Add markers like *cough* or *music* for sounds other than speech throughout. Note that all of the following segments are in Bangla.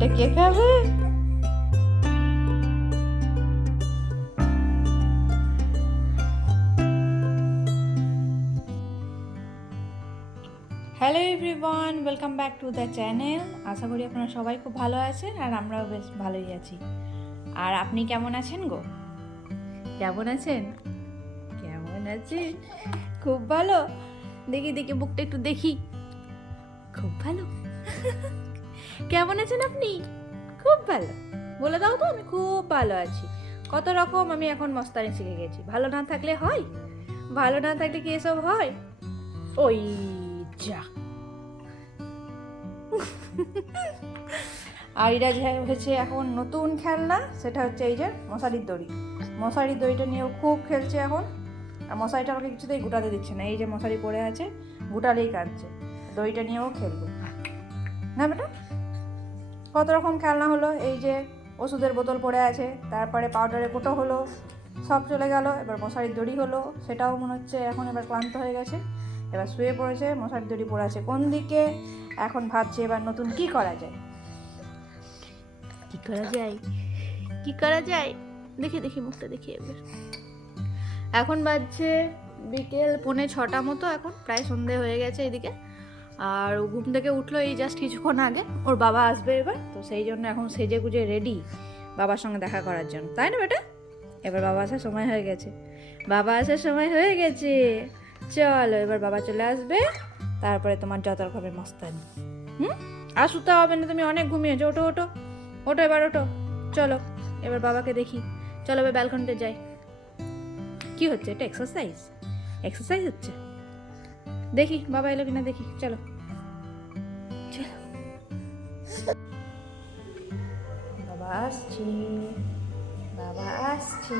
এটা কে খাবে? Hello everyone welcome back to the channel আশা করি আপনারা সবাই খুব ভালো আছেন আর আমরাও বেশ ভালোই আছি। আর আপনি কেমন আছেন গো? কেমন আছেন? কেমন আছেন? খুব ভালো? দেখি দেখি, বুকটা একটু দেখি। খুব ভালো? *laughs* কেমন আছেন আপনি? খুব ভালো। বলে দাও তো, আমি খুব ভালো আছি। কত রকম আমি এখন মস্তানি শিখে গেছি। ভালো না থাকলে হয়? ভালো না থাকলে কি এসব হয়? ওই যা। আইরা যে হয়েছে এখন নতুন খেলনা, সেটা হচ্ছে এই যে মশারির দড়ি। মশারির দড়িটা নিয়েও খুব খেলছে এখন। আর মশারিটা আমাকে কিছুতেই গুটাতে দিচ্ছে না। এই যে মশারি পড়ে আছে, গুটালেই কাঁদছে। দড়িটা নিয়েও খেলবে। না বেটা? কত রকম খেলনা হলো? এই যে ওষুধের বোতল পড়ে আছে, তারপরে পাউডারের কোটো হলো, সব চলে গেল। এবার মশারির দড়ি হলো, সেটাও মনে হচ্ছে এখন এবার ক্লান্ত হয়ে গেছে। এবার শুয়ে পড়েছে, মশারির দড়ি পড়ে আছে। কোন দিকে? এখন ভাবছে এবার নতুন কি করা যায়? কি করা যায়? কি করা যায়? দেখি দেখি মুখটা দেখি এবার। এখন বাজছে বিকেল পৌনে ছটা মতো, এখন প্রায় সন্ধে হয়ে গেছে এদিকে। আর ও ঘুম থেকে উঠল এই জাস্ট কিছুক্ষণ আগে। ওর বাবা আসবে এবার, তো সেই জন্য এখন সেজে গুজে রেডি বাবার সঙ্গে দেখা করার জন্য। তাই না বেটা? এবার বাবা আসার সময় হয়ে গেছে। বাবা আসার সময় হয়ে গেছে। চলো, এবার বাবা চলে আসবে। তারপরে তোমার যত রকমের মস্তানি। হুম? আর শুতে হবে না, তুমি অনেক ঘুমিয়েছো। ওঠো ওঠো। ওঠো এবার, ওঠো। চলো, এবার বাবাকে দেখি। চলো, এবার ব্যালকনিতে যাই। কি হচ্ছে? এটা এক্সারসাইজ এক্সারসাইজ হচ্ছে? দেখি, বাবা এলো কিনা দেখি। চলো। চলো বাবা আসছে বাবা আসছে।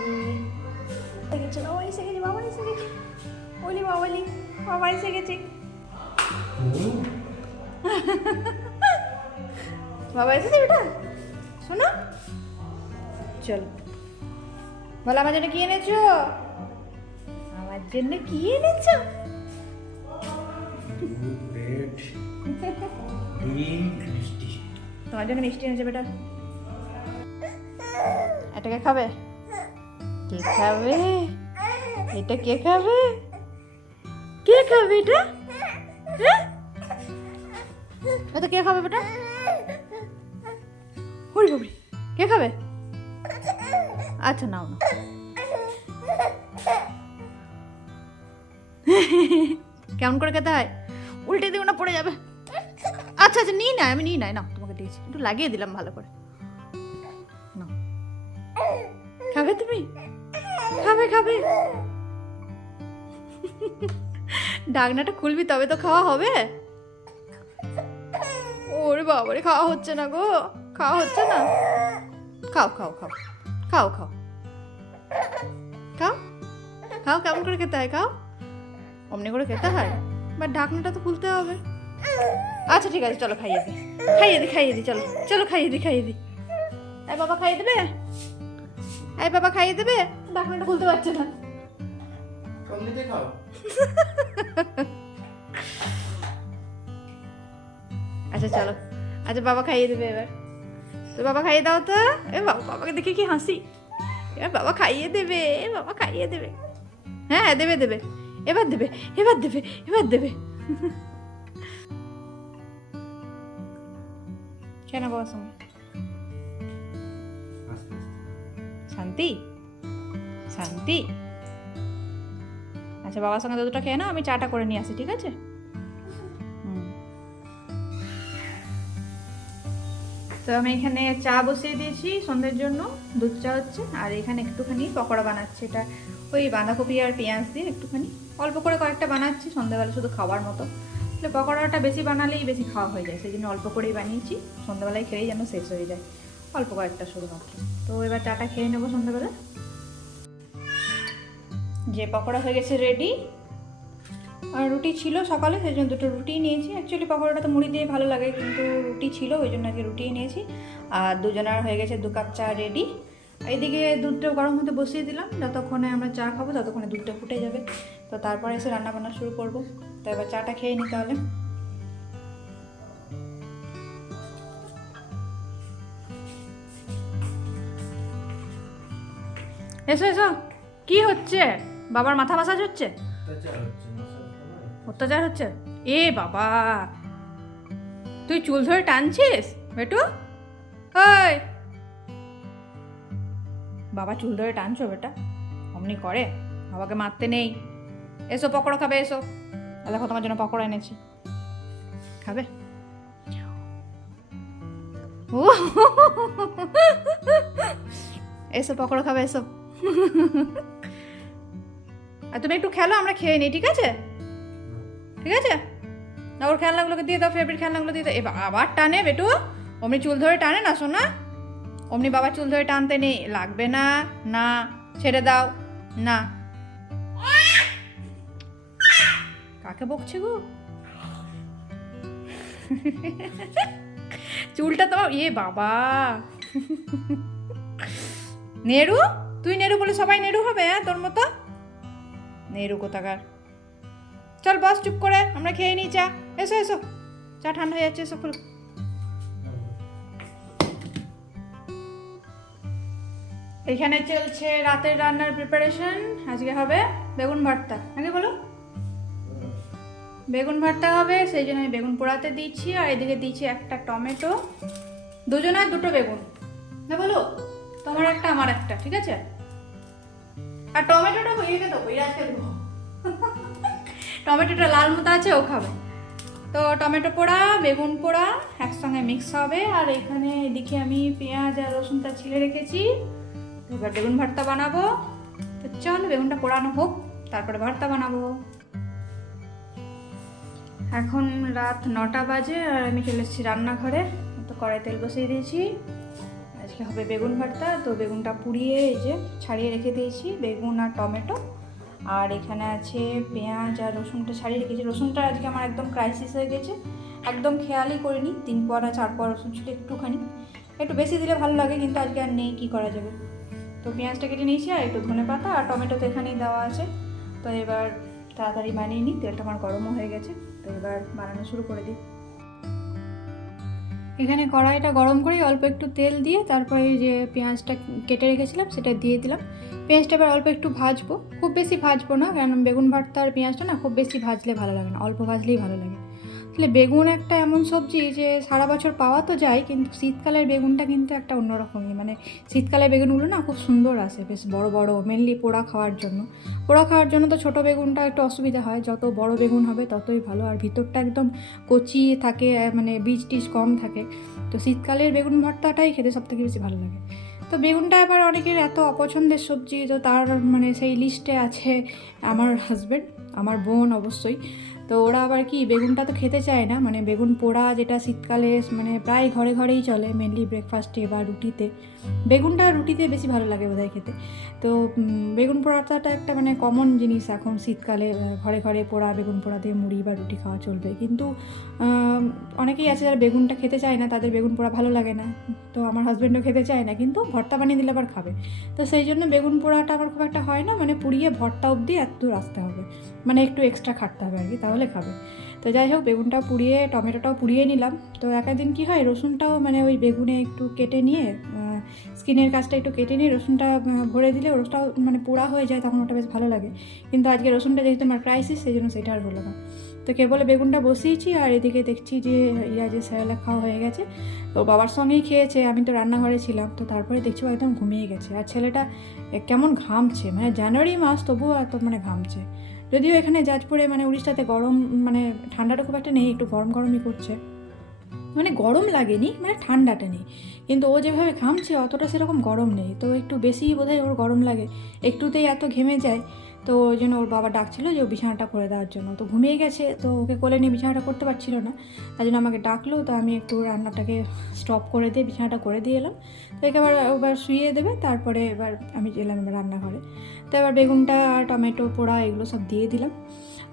গেছে, বাবা এসে গেছে, বাবা এসে গেছে। বলি বাবালি বাবা এসে গেছে। বাবা এসেছে বেটা? শোনো। চলো। বলো, আমার জন্য কি এনেছো? আমার জন্য কি এনেছো? তোমার জন্য মিষ্টি এনেছে বেটা। *laughs* এটাকে খাবে? কে খাবে? এটা কে খাবে? কে খাবে এটা? হ্যাঁ? এটা কে খাবে বেটা? হরি বাবরি কে খাবে? আচ্ছা নাও না *laughs* কেমন করে খেতে হয়? উল্টে দিও না, পড়ে যাবে। আচ্ছা আচ্ছা নিই না, আমি নিই নাই না দিয়েছি একটু লাগিয়ে দিলাম ভালো করে। খাবে তুমি? খাবে খাবে। ডাকনাটা খুলবি তবে তো খাওয়া হবে? ওরে বাবারে, খাওয়া হচ্ছে না গো। খাওয়া হচ্ছে না? খাও খাও খাও। খাও খাও। খাও? খাও, কেমন করে খেতে হয়? খাও? অমনি করে খেতে হয়? বাট ঢাকনাটা তো খুলতে হবে। আচ্ছা ঠিক আছে চলো খাইয়ে দিই। খাইয়ে দিই খাইয়ে দিই চলো। চলো খাইয়ে দিই খাইয়ে দিই। এই বাবা খাইয়ে দেবে? এই বাবা খাইয়ে দেবে? ঢাকনাটা খুলতে পারছে না। আচ্ছা চলো। আচ্ছা বাবা খাইয়ে দেবে এবার। তো বাবা খাইয়ে দাও তো। এ বাবা বাবাকে দেখে কি হাসি। এবার বাবা খাইয়ে দেবে এ বাবা খাইয়ে দেবে। হ্যাঁ হ্যাঁ, দেবে দেবে। এবার দেবে এবার দেবে এবার দেবে। কেন বাবার সঙ্গে আস্তে আস্তে শান্তি শান্তি আচ্ছা বাবার সঙ্গে দুটো খেয়ে নাও আমি চাটা করে নিয়ে আসি ঠিক আছে। তো আমি এখানে চা বসিয়ে দিয়েছি সন্ধ্যের জন্য দুধ চা হচ্ছে আর এখানে একটুখানি পকোড়া বানাচ্ছি। এটা ওই বাঁধাকপি আর পেঁয়াজ দিয়ে একটুখানি। অল্প করে কয়েকটা বানাচ্ছি সন্ধ্যাবেলা শুধু খাওয়ার মতো। পকোড়াটা বেশি বানালেই বেশি খাওয়া হয়ে যায়। সেই জন্য অল্প করেই বানিয়েছি। সন্ধ্যাবেলায় খেলেই যেন শেষ হয়ে যায়। অল্প কয়েকটা শুধুমাত্র তো এবার চাটা খেয়ে নেব সন্ধ্যাবেলা। যে পকোড়া হয়ে গেছে রেডি আর রুটি ছিল সকালে, সেই জন্য দুটো রুটি নিয়েছি। অ্যাকচুয়ালি পকোড়াটা তো মুড়ি দিয়ে ভালো লাগে, কিন্তু রুটি ছিল, ওই জন্য আজকে রুটিই নিয়েছি। আর দুজনের হয়ে গেছে দু কাপ চা রেডি এইদিকে দুধটা গরম হতে বসিয়ে দিলাম। যতক্ষণে আমরা চা খাব, ততক্ষণে দুধটা ফুটে যাবে। তো তারপরে এসে রান্না বান্না শুরু করব। তো এবার চাটা খেয়ে নি তাহলে। এসো এসো। কি হচ্ছে? বাবার মাথা মাসাজ হচ্ছে? অত্যাচার হচ্ছে এ বাবা। তুই চুল ধরে টানছিস? বেটু? বাবা চুল ধরে টানছো বেটা? অমনি করে। বাবাকে মারতে নেই। এসো পকোড়া খাবে এসো। দেখো, তোমার জন্য পকোড়া এনেছি। খাবে? *laughs* ও এসো পকোড়া খাবে এসো আর তুমি একটু খেলো, আমরা খেয়ে নিই, ঠিক আছে? ঠিক আছে? না ওর খেলনাগুলোকে দিয়ে দাও ফেভারিট খেলনাগুলো দিয়ে দাও। এবার আবার টানে বেটু। অমনি চুল ধরে টানে না শোনা অমনি বাবা চুল ধরে টানতে নেই। লাগবে না না, ছেড়ে দাও, না। কাকে বকছে গো? *laughs* চুলটা তো এ বাবা। নেড়ু তুই নেড়ু বলে সবাই নেড়ু হবে হ্যাঁ তোর মতো? নেড়ু কোথাকার? চল বস চুপ করে আমরা খেয়ে নিই চা। এসো এসো। চা ঠান্ডা হয়ে যাচ্ছে এসো ফুল এখানে চলছে রাতের রান্নার প্রিপারেশন আজকে হবে বেগুন ভর্তা। আগে বলো? বেগুন ভর্তা হবে, সেই জন্য আমি বেগুন পোড়াতে দিচ্ছি, আর এদিকে দিচ্ছি একটা টমেটো। দুজনের দুটো বেগুন। না বলো? তোমার একটা, আমার একটা, ঠিক আছে? আর টমেটোটা ইয়েকে দেবো ইরাজকে দেবো। টমেটোটা লাল মতো আছে, ও খাবে। তো টমেটো পোড়া, বেগুন পোড়া একসঙ্গে মিক্স হবে, আর এখানে এদিকে আমি পেঁয়াজ আর রসুনটা ছিলে রেখেছি। এবার বেগুন ভর্তা বানাবো। তো চল, বেগুনটা পোড়ানো হোক, তারপরে ভর্তা বানাবো। এখন রাত নটা বাজে আর আমি চলে এসেছি রান্নাঘরে। তো কড়াই তেল বসিয়ে দিয়েছি। আজকে হবে বেগুন ভর্তা। তো বেগুনটা পুড়িয়ে এই যে ছাড়িয়ে রেখে দিয়েছি, বেগুন আর টমেটো। আর এখানে আছে পেঁয়াজ আর রসুনটা ছাড়িয়ে রেখেছি। রসুনটা আজকে আমার একদম ক্রাইসিস হয়ে গেছে। একদম খেয়ালই করিনি। তিন পর চার পর রসুন ছিল একটুখানি। একটু বেশি দিলে ভালো লাগে, কিন্তু আজকে আর নেই, কী করা যাবে? তো পেঁয়াজটা কেটে নিয়েছি আর একটু ধনে পাতা আর টমেটো তো এখানেই দেওয়া আছে। তো এবার তাড়াতাড়ি বানিয়ে নিই, তেলটা আমার গরমও হয়ে গেছে, তো এবার বানানো শুরু করে দিই। এখানে কড়াইটা গরম করে অল্প একটু তেল দিয়ে তারপরে যে পেঁয়াজটা কেটে রেখেছিলাম, সেটা দিয়ে দিলাম। পেঁয়াজটা এবার অল্প একটু ভাজবো, খুব বেশি ভাজবো না, কারণ বেগুন ভর্তা আর পেঁয়াজটা না খুব বেশি ভাজলে ভালো লাগে না, অল্প ভাজলেই ভালো লাগে। তাহলে বেগুন একটা এমন সবজি যে সারা বছর পাওয়া তো যায়, কিন্তু শীতকালের বেগুনটা কিন্তু একটা অন্যরকমই। মানে শীতকালের বেগুনগুলো না খুব সুন্দর আসে, বেশ বড় বড় মেনলি পোড়া খাওয়ার জন্য। পোড়া খাওয়ার জন্য তো ছোট বেগুনটা একটু অসুবিধা হয়, যত বড় বেগুন হবে ততই ভালো। আর ভিতরটা একদম কচি থাকে মানে বীজ টিজ কম থাকে। তো শীতকালের বেগুন ভর্তাটাই খেতে সব থেকে বেশি ভালো লাগে। তো বেগুনটা এবার অনেকের এত অপছন্দের সবজি, তো তার মানে সেই লিস্টে আছে আমার হাজব্যান্ড আমার বোন অবশ্যই। তো ওরা আবার কি, বেগুনটা তো খেতে চায় না মানে বেগুন পোড়া যেটা শীতকালে মানে প্রায় ঘরে ঘরেই চলে মেনলি ব্রেকফাস্টে বা রুটিতে। বেগুনটা রুটিতে বেশি ভালো লাগে বোধহয় খেতে। তো বেগুন পোড়াটা একটা মানে কমন জিনিস এখন শীতকালে ঘরে ঘরে পোড়া, বেগুন পোড়া দিয়ে মুড়ি বা রুটি খাওয়া চলবে। কিন্তু অনেকেই আছে যারা বেগুনটা খেতে চায় না, তাদের বেগুন পোড়া ভালো লাগে না। তো আমার হাজব্যান্ডও খেতে চায় না, কিন্তু ভর্তা বানিয়ে দিলে আবার খাবে। তো সেই জন্য বেগুন পোড়াটা আমার খুব একটা হয় না মানে পুড়িয়ে ভর্তা অবধি এত আসতে হবে। মানে একটু এক্সট্রা খাটতে হবে আর কি, তাহলে খাবে। তো যাই হোক, বেগুনটা পুড়িয়ে, টমেটোটাও পুড়িয়ে নিলাম। তো একদিন কি হয়, রসুনটাও মানে ওই বেগুনে একটু কেটে নিয়ে স্কিনের কাজটা একটু কেটে নিয়ে রসুনটা ভরে দিলে রসটাও মানে পোড়া হয়ে যায়, তখন ওটা বেশ ভালো লাগে। কিন্তু আজকে রসুনটা যেহেতু আমার ক্রাইসিস সেই জন্য সেটা আর হলো না। তো কেবল বেগুনটা বসিয়েছি, আর এদিকে দেখছি যে ইয়া, যে স্যালাড খাওয়া হয়ে গেছে। তো বাবার সঙ্গেই খেয়েছে, আমি তো রান্নাঘরে ছিলাম। তো তারপরে দেখছি একদম ঘুমিয়ে গেছে। আর ছেলেটা কেমন ঘামছে মানে জানুয়ারি মাস তবুও এত মানে ঘামছে। যদিও এখানে যাজপুরে মানে উড়িষ্যাতে গরম মানে ঠান্ডাটা খুব একটা নেই, একটু গরম গরমই করছে মানে গরম লাগেনি মানে ঠান্ডাটা নেই। কিন্তু ও যেভাবে ঘামছে, অতটা সেরকম গরম নেই। তো একটু বেশি বোধহয় ওর গরম লাগে। একটুতেই এত ঘেমে যায়। তো ওই জন্য ওর বাবা ডাকছিল যে ও বিছানাটা করে দেওয়ার জন্য। তো ঘুমিয়ে গেছে, তো ওকে কোলে নিয়ে বিছানাটা করতে পারছিল না। তাই জন্য আমাকে ডাকলো, তো আমি একটু রান্নাটাকে স্টপ করে দিয়ে বিছানাটা করে দিয়ে এলাম। তো একেবার এবার শুয়ে দেবে, তারপরে এবার আমি এলাম এবার রান্নাঘরে। তো এবার বেগুনটা, টমেটো পোড়া এগুলো সব দিয়ে দিলাম।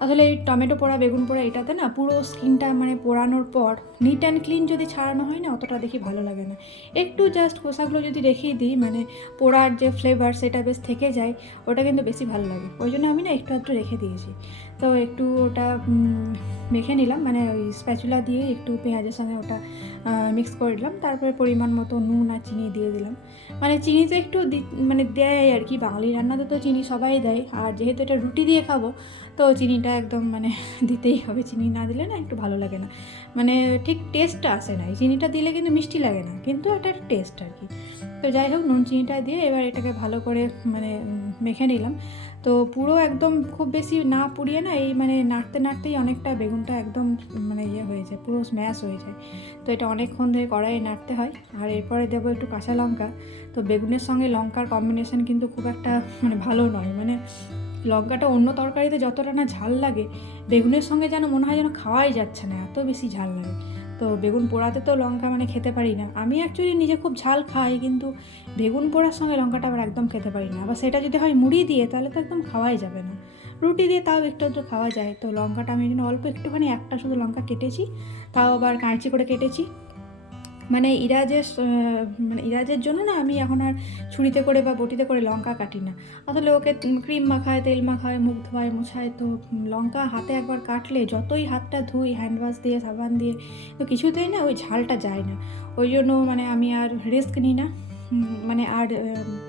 আসলে এই টমেটো পোড়া, বেগুন পোড়া এটাতে না পুরো স্কিনটা মানে পোড়ানোর পর নিট অ্যান্ড ক্লিন যদি ছাড়ানো হয় না, অতটা দেখি ভালো লাগে না। একটু জাস্ট খোসাগুলো যদি রেখেই দিই মানে পোড়ার যে ফ্লেভার সেটা বেশ থেকে যায়, ওটা কিন্তু বেশি ভালো লাগে। ওই জন্য আমি না একটু একটু রেখে দিয়েছি। তো একটু ওটা মেখে নিলাম মানে ওই স্প্যাচুলা দিয়ে একটু পেঁয়াজের সঙ্গে ওটা মিক্স করে দিলাম। তারপরে পরিমাণ মতো নুন আর চিনি দিয়ে দিলাম। মানে চিনি তো একটু মানে দেয় আর কি, বাঙালি রান্নাতে তো চিনি সবাই দেয়। আর যেহেতু এটা রুটি দিয়ে খাব তো চিনিটা একদম মানে *laughs* দিতেই হবে। চিনি না দিলে না একটু ভালো লাগে না। মানে ঠিক টেস্টটা আসে না। এই চিনিটা দিলে কিন্তু মিষ্টি লাগে না। কিন্তু একটা টেস্ট আর কি তো যাই হোক, নুন চিনিটা দিয়ে এবার এটাকে ভালো করে মানে মেখে নিলাম। তো পুরো একদম খুব বেশি না পুড়িয়ে না, এই মানে নাড়তে নাড়তেই অনেকটা বেগুনটা একদম মানে ইয়ে হয়ে যায়, পুরো স্ম্যাশ হয়ে যায়। তো এটা অনেকক্ষণ ধরে কড়াইয়ে নাড়তে হয়। আর এরপরে দেবো একটু কাঁচা লঙ্কা। তো বেগুনের সঙ্গে লঙ্কার কম্বিনেশন কিন্তু খুব একটা মানে ভালো নয়। মানে লঙ্কাটা অন্য তরকারিতে যতটা না ঝাল লাগে, বেগুনের সঙ্গে যেন মনে হয় যেন খাওয়াই যাচ্ছে না, এত বেশি ঝাল লাগে। তো বেগুন পোড়াতে তো লঙ্কা মানে খেতে পারি না। আমি অ্যাকচুয়ালি নিজে খুব ঝাল খাই, কিন্তু বেগুন পোড়ার সঙ্গে লঙ্কাটা আবার একদম খেতে পারি না। আবার সেটা যদি হয় মুড়ি দিয়ে, তাহলে তো একদম খাওয়াই যাবে না। রুটি দিয়ে তাও একটু একটু খাওয়া যায়। তো লঙ্কাটা আমি জন্য অল্প একটুখানি, একটা শুধু লঙ্কা কেটেছি, তাও আবার কাঁচি করে কেটেছি। মানে ইরাজের মানে ইরাজের জন্য না আমি এখন আর ছুরিতে করে বা বটিতে করে লঙ্কা কাটি না। আসলে ওকে ক্রিম মাখায়, তেল মাখায়, মুখ ধোয়ায়, মোছায়, তো লঙ্কা হাতে একবার কাটলে যতই হাতটা ধুই হ্যান্ড ওয়াশ দিয়ে, সাবান দিয়ে, তো কিছুতেই না ওই ঝালটা যায় না। ওই জন্য মানে আমি আর রিস্ক নিই না। মানে আর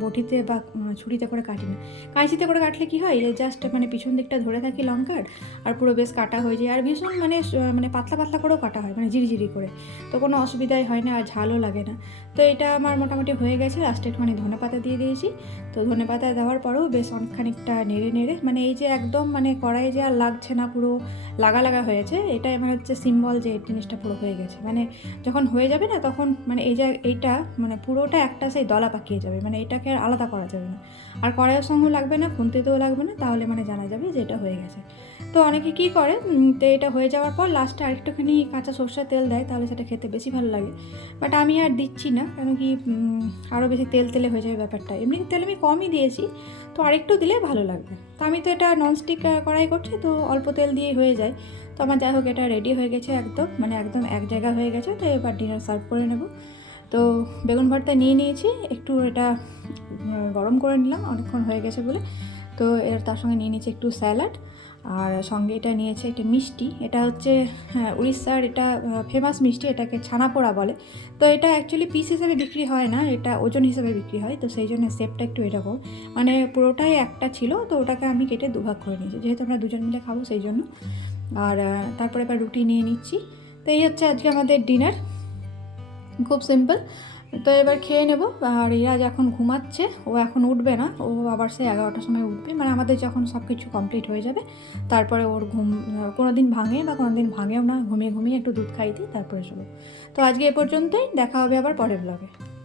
বটিতে বা ছুরিতে করে কাটি না কাঁচিতে করে কাটলে কি হয় জাস্ট মানে পিছন দিকটা ধরে থাকি লঙ্কার, আর পুরো বেশ কাটা হয়ে যায়। আর ভীষণ মানে মানে পাতলা পাতলা করেও কাটা হয় মানে জিরিজিরি করে। তো কোনো অসুবিধাই হয় না, আর ঝালও লাগে না। তো এটা আমার মোটামুটি হয়ে গেছে লাস্টে একটুখানি ধনে পাতা দিয়ে দিয়েছি। তো ধনে পাতা দেওয়ার পরেও বেশ অনেকখানিকটা নেড়ে নেড়ে মানে এই যে একদম মানে কড়াইয়ে যে আর লাগছে না, পুরো লাগা লাগা হয়েছে, এটাই আমার হচ্ছে সিম্বল যে এই জিনিসটা পুরো হয়ে গেছে। মানে যখন হয়ে যাবে না, তখন মানে এই যে এইটা মানে পুরোটা একটা সেই দলা পাকিয়ে যাবে মানে এটাকে আর আলাদা করা যাবে না। আর কড়াইয়ের সঙ্গেও লাগবে না, খুন্তিতেও লাগবে না, তাহলে মানে জানা যাবে যে এটা হয়ে গেছে। তো অনেকে কী করে তো এটা হয়ে যাওয়ার পর লাস্টে আরেকটুখানি কাঁচা সর্ষের তেল দেয়, তাহলে সেটা খেতে বেশি ভালো লাগে। বাট আমি আর দিচ্ছি না, কেন কি আরও বেশি তেল তেলে হয়ে যাবে ব্যাপারটা। এমনি তেল আমি কমই দিয়েছি, তো আরেকটু দিলে ভালো লাগবে। তো আমি তো এটা ননস্টিক কড়াই করছি, তো অল্প তেল দিয়ে হয়ে যায়। তো আমার যাই হোক, এটা রেডি হয়ে গেছে একদম মানে একদম এক জায়গা হয়ে গেছে, তো এবার ডিনার সার্ভ করে নেব। তো বেগুন ভর্তা নিয়ে নিয়েছি একটু এটা গরম করে নিলাম অনেকক্ষণ হয়ে গেছে বলে। তো এর তার সঙ্গে নিয়ে নিয়েছি একটু স্যালাড আর সঙ্গে এটা নিয়েছে একটা মিষ্টি। এটা হচ্ছে হ্যাঁ, উড়িষ্যার এটা ফেমাস মিষ্টি এটাকে ছানাপোড়া বলে। তো এটা অ্যাকচুয়ালি পিস হিসেবে বিক্রি হয় না এটা ওজন হিসেবে বিক্রি হয় তো সেই জন্য শেপটা একটু এরকম। মানে পুরোটাই একটা ছিল তো ওটাকে আমি কেটে দুভাগ করে নিয়েছি। যেহেতু আমরা দুজন মিলে খাব সেই জন্য। আর তারপরে এবার রুটি নিয়ে নিচ্ছি। তো এই হচ্ছে আজকে আমাদের ডিনার খুব সিম্পল। তো এবার খেয়ে নেব। আর ইরাজ এখন ঘুমাচ্ছে, ও এখন উঠবে না। ও আবার সে এগারোটার সময় উঠবে। মানে আমাদের যখন সব কিছু কমপ্লিট হয়ে যাবে, তারপরে ওর ঘুম কোনো দিন ভাঙে বা কোনো দিন ভাঙেও না। ঘুমিয়ে ঘুমিয়ে একটু দুধ খাই তারপরে চলো। তো আজকে এ পর্যন্তই। দেখা হবে আবার পরের ব্লগে